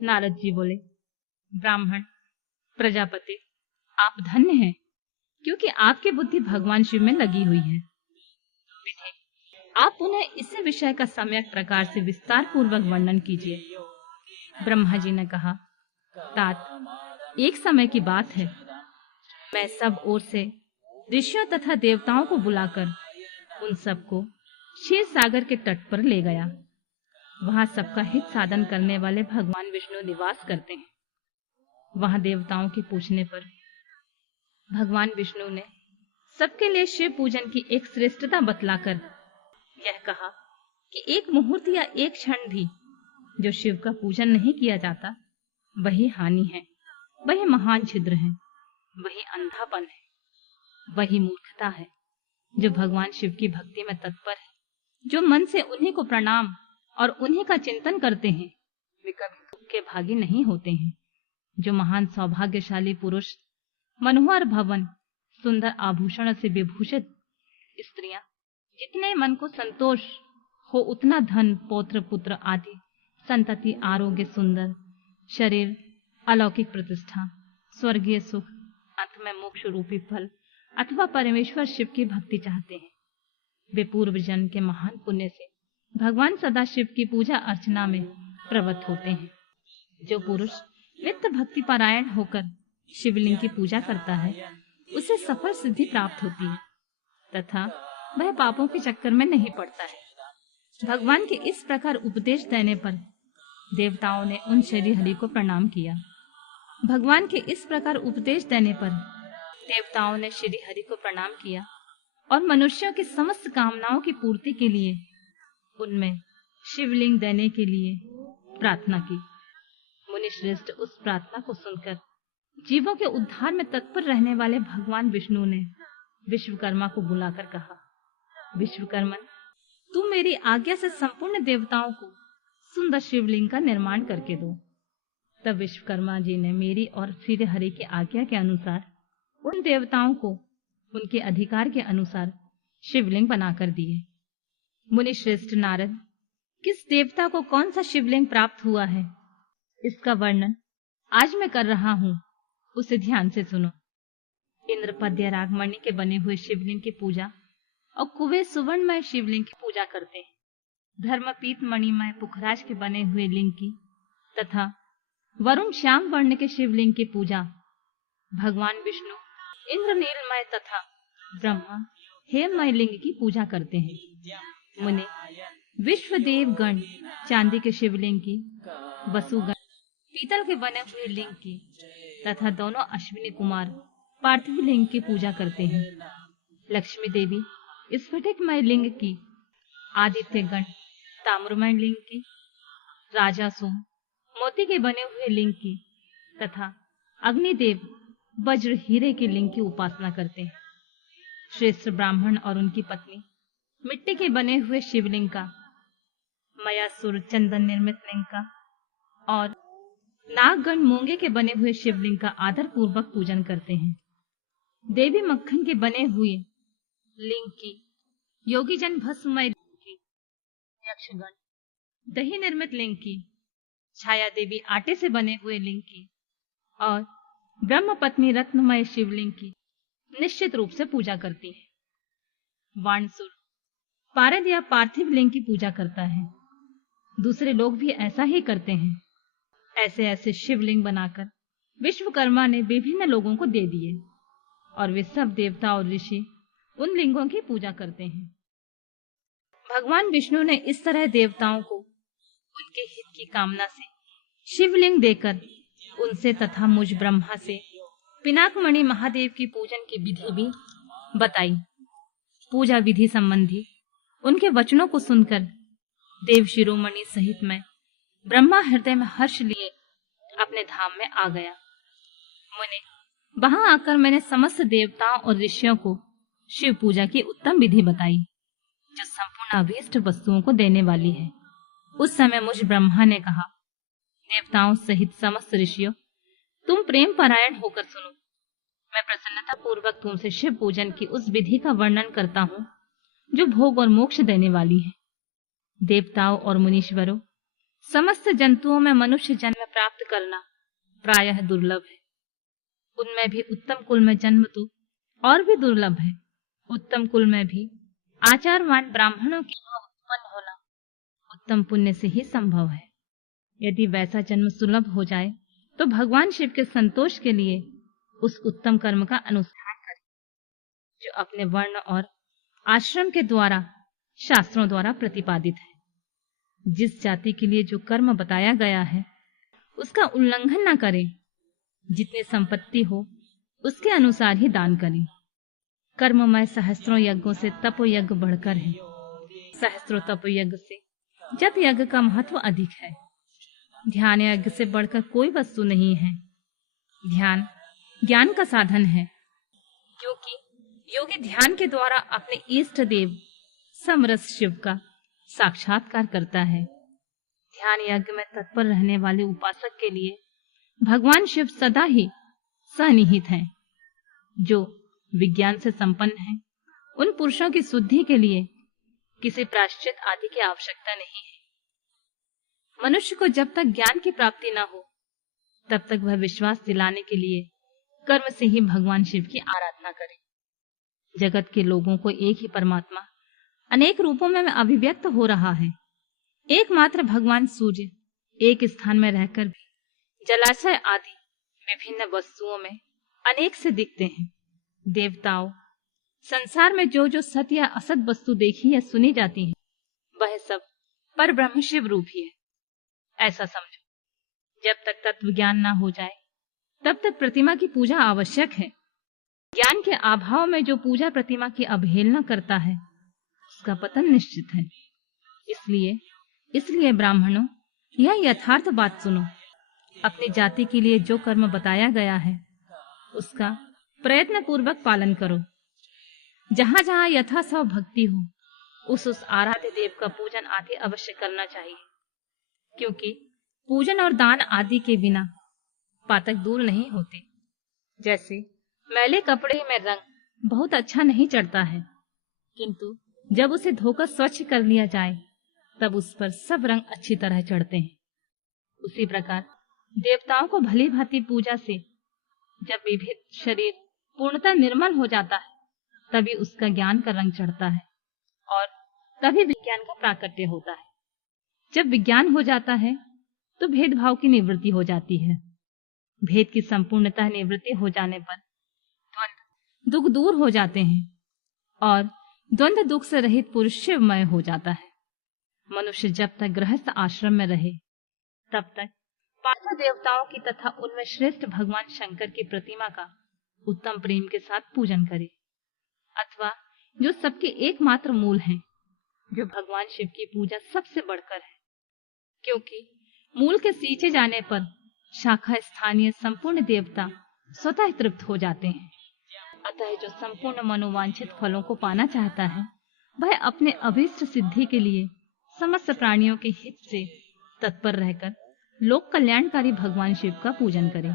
नारद जी बोले, ब्राह्मण प्रजापति, आप धन्य हैं, क्योंकि आपकी बुद्धि भगवान शिव में लगी हुई है। विधि, आप पुनः इसी विषय का सम्यक प्रकार से विस्तार पूर्वक वर्णन कीजिए। ब्रह्मा जी ने कहा, तात, एक समय की बात है, मैं सब ओर से ऋषियों तथा देवताओं को बुलाकर उन सबको क्षीर सागर के तट पर ले गया। वहां सबका हित साधन करने वाले भगवान विष्णु निवास करते हैं। वहां देवताओं के पूछने पर भगवान विष्णु ने सबके लिए शिव पूजन की एक श्रेष्ठता बतलाकर यह कहा कि एक मुहूर्त या एक क्षण भी जो शिव का पूजन नहीं किया जाता, वही हानि है, वही महान छिद्र है, वही अंधापन है, वही मूर्खता है। जो भगवान शिव की भक्ति में तत्पर है, जो मन से उन्हीं को प्रणाम और उन्हीं का चिंतन करते हैं, वे कभी दुख के भागी नहीं होते हैं। जो महान सौभाग्यशाली पुरुष मनोहर भवन, सुंदर आभूषण से विभूषित स्त्रियां, जितने मन को संतोष हो उतना धन, पौत्र, पुत्र आदि संतति, आरोग्य, सुंदर शरीर, अलौकिक प्रतिष्ठा, स्वर्गीय सुख, अंत में मोक्ष रूपी फल अथवा परमेश्वर शिव की भक्ति चाहते हैं, वे पूर्व जन्म के महान पुण्य से भगवान सदाशिव की पूजा अर्चना में प्रवृत्त होते हैं। जो पुरुष नित्य भक्ति परायण होकर शिवलिंग की पूजा करता है, उसे सफल सिद्धि प्राप्त होती है तथा वह पापों के चक्कर में नहीं पड़ता है। भगवान के इस प्रकार उपदेश देने पर देवताओं ने उन श्री हरि को प्रणाम किया। भगवान के इस प्रकार उपदेश देने पर देवताओं ने श्री हरि को प्रणाम किया और मनुष्यों की समस्त कामनाओं की पूर्ति के लिए उनमें शिवलिंग देने के लिए प्रार्थना की। मुनि श्रेष्ठ उस प्रार्थना को सुनकर जीवों के उद्धार में तत्पर रहने वाले भगवान विष्णु ने विश्वकर्मा को बुलाकर कहा, विश्वकर्मन, तुम मेरी आज्ञा से संपूर्ण देवताओं को सुंदर शिवलिंग का निर्माण करके दो। तब विश्वकर्मा जी ने मेरी और श्री हरि की आज्ञा के अनुसार उन देवताओं को उनके अधिकार के अनुसार शिवलिंग बनाकर दिए। मुनि श्रेष्ठ नारद, किस देवता को कौन सा शिवलिंग प्राप्त हुआ है, इसका वर्णन आज मैं कर रहा हूँ, उसे ध्यान से सुनो। इंद्रपद्य रागमणि के बने हुए शिवलिंग की पूजा और कुबेर सुवर्णमय शिवलिंग की पूजा करते हैं। धर्मपीत मणिमय पुखराज के बने हुए लिंग की तथा वरुण श्याम वर्ण के शिवलिंग की पूजा भगवान विष्णु इंद्रनीलमय तथा ब्रह्मा हेममय लिंग की पूजा करते हैं। मुने विश्वदेव गण चांदी के शिवलिंग की, वसुगण पीतल के बने हुए लिंग की तथा दोनों अश्विनी कुमार पार्थिव लिंग की पूजा करते हैं। लक्ष्मी देवी स्फटिकमय लिंग की, आदित्य गण ताम्रमय लिंग की, राजा सोम मोती के बने हुए लिंग की तथा अग्निदेव वज्र हीरे के लिंग की उपासना करते हैं। श्रेष्ठ ब्राह्मण और उनकी पत्नी मिट्टी के बने हुए शिवलिंग का, मयासुर चंदन निर्मित लिंग का और नागगण मूंगे के बने हुए शिवलिंग का आदर पूर्वक पूजन करते हैं। देवी मक्खन के बने हुए लिंग की, योगी जन भस्ममय लिंग की, यक्षगण दही निर्मित लिंग की, छाया देवी आटे से बने हुए लिंग की और ब्रह्म पत्नी रत्नमय शिवलिंग की निश्चित रूप से पूजा करती है। वाणसुर पारद या पार्थिव लिंग की पूजा करता है। दूसरे लोग भी ऐसा ही करते हैं। ऐसे ऐसे शिवलिंग बनाकर विश्वकर्मा ने विभिन्न लोगों को दे दिए और वे सब देवता और ऋषि उन लिंगों की पूजा करते हैं। भगवान विष्णु ने इस तरह देवताओं को उनके हित की कामना से शिवलिंग देकर उनसे तथा मुझ ब्रह्मा से पिनाकमणि महादेव की पूजन की विधि भी बताई। पूजा विधि संबंधी उनके वचनों को सुनकर देव शिरोमणि सहित मैं ब्रह्मा हृदय में हर्ष लिए अपने धाम में आ गया। मुने, वहां आकर मैंने समस्त देवताओं और ऋषियों को शिव पूजा की उत्तम विधि बताई, जो संपूर्ण अभीष्ट वस्तुओं को देने वाली है। उस समय मुझ ब्रह्मा ने कहा, देवताओं सहित समस्त ऋषियों, तुम प्रेम परायण होकर सुनो। मैं प्रसन्नता पूर्वक तुमसे शिव पूजन की उस विधि का वर्णन करता हूँ जो भोग और मोक्ष देने वाली है। देवताओं और मुनीश्वरों, समस्त जंतुओं में मनुष्य जन्म में प्राप्त करना प्रायः दुर्लभ है। उनमें भी उत्तम कुल में जन्म तो और भी दुर्लभ है। उत्तम कुल में भी आचारवान ब्राह्मणों के यहाँ उत्पन्न होना उत्तम पुण्य से ही संभव है। यदि वैसा जन्म सुलभ हो जाए तो भगवान शिव के संतोष के लिए उस उत्तम कर्म का अनुष्ठान करें जो अपने वर्ण और आश्रम के द्वारा शास्त्रों द्वारा प्रतिपादित है। जिस जाति के लिए जो कर्म बताया गया है उसका उल्लंघन न करें। जितनी संपत्ति हो उसके अनुसार ही दान करें। कर्ममय सहस्त्रों यज्ञों से तप यज्ञ बढ़कर है। सहस्त्रों तप यज्ञ से जप यज्ञ का महत्व अधिक है। ध्यान यज्ञ से बढ़कर कोई वस्तु नहीं है। ध्यान ज्ञान का साधन है, क्योंकि योगी ध्यान के द्वारा अपने इष्ट देव समरस शिव का साक्षात्कार करता है। ध्यान यज्ञ में तत्पर रहने वाले उपासक के लिए भगवान शिव सदा ही सन्निहित हैं। जो विज्ञान से संपन्न है उन पुरुषों की शुद्धि के लिए किसी प्रायश्चित आदि की आवश्यकता नहीं है। मनुष्य को जब तक ज्ञान की प्राप्ति न हो तब तक वह विश्वास दिलाने के लिए कर्म से ही भगवान शिव की आराधना करे। जगत के लोगों को एक ही परमात्मा अनेक रूपों में अभिव्यक्त हो रहा है। एकमात्र भगवान सूर्य एक स्थान में रहकर भी जलाशय आदि विभिन्न वस्तुओं में अनेक से दिखते हैं। देवताओं, संसार में जो जो सत्य या असत वस्तु देखी या सुनी जाती है वह सब पर ब्रह्म शिव रूप ही है, ऐसा समझो। जब तक तत्व ज्ञान ना हो जाए तब तक प्रतिमा की पूजा आवश्यक है। ज्ञान के अभाव में जो पूजा प्रतिमा की अवहेलना करता है उसका पतन निश्चित है। इसलिए ब्राह्मणों, यह यथार्थ बात सुनो। अपनी जाति के लिए जो कर्म बताया गया है उसका प्रयत्न पूर्वक पालन करो। जहां जहां यथासव भक्ति हो उस आराध्य देव का पूजन आदि अवश्य करना चाहिए, क्योंकि पूजन और दान आदि के बिना पातक दूर नहीं होते। जैसे मैले कपड़े में रंग बहुत अच्छा नहीं चढ़ता है, किंतु जब उसे धोकर स्वच्छ कर लिया जाए तब उस पर सब रंग अच्छी तरह चढ़ते हैं। उसी प्रकार देवताओं को भली भांति पूजा से जब विभिन्न शरीर पूर्णतः निर्मल हो जाता है तभी उसका ज्ञान का रंग चढ़ता है और तभी विज्ञान का प्राकट्य होता है। जब विज्ञान हो जाता है तो भेदभाव की निवृत्ति हो जाती है। भेद की संपूर्णतः निवृत्ति हो जाने पर द्वंद्व दुख दूर हो जाते हैं और द्वंद्व दुख से रहित पुरुष शिवमय हो जाता है। मनुष्य जब तक गृहस्थ आश्रम में रहे तब तक पांचों देवताओं की तथा उनमें श्रेष्ठ भगवान शंकर की प्रतिमा का उत्तम प्रेम के साथ पूजन करे, अथवा जो सबके एकमात्र मूल हैं, जो भगवान शिव की पूजा सबसे बढ़कर है, क्योंकि मूल के सींचे जाने पर शाखा स्थानीय संपूर्ण देवता स्वतः तृप्त हो जाते हैं। अतः जो संपूर्ण मनोवांछित फलों को पाना चाहता है वह अपने अभीष्ट सिद्धि के लिए समस्त प्राणियों के हित से तत्पर रहकर लोक कल्याणकारी भगवान शिव का पूजन करे।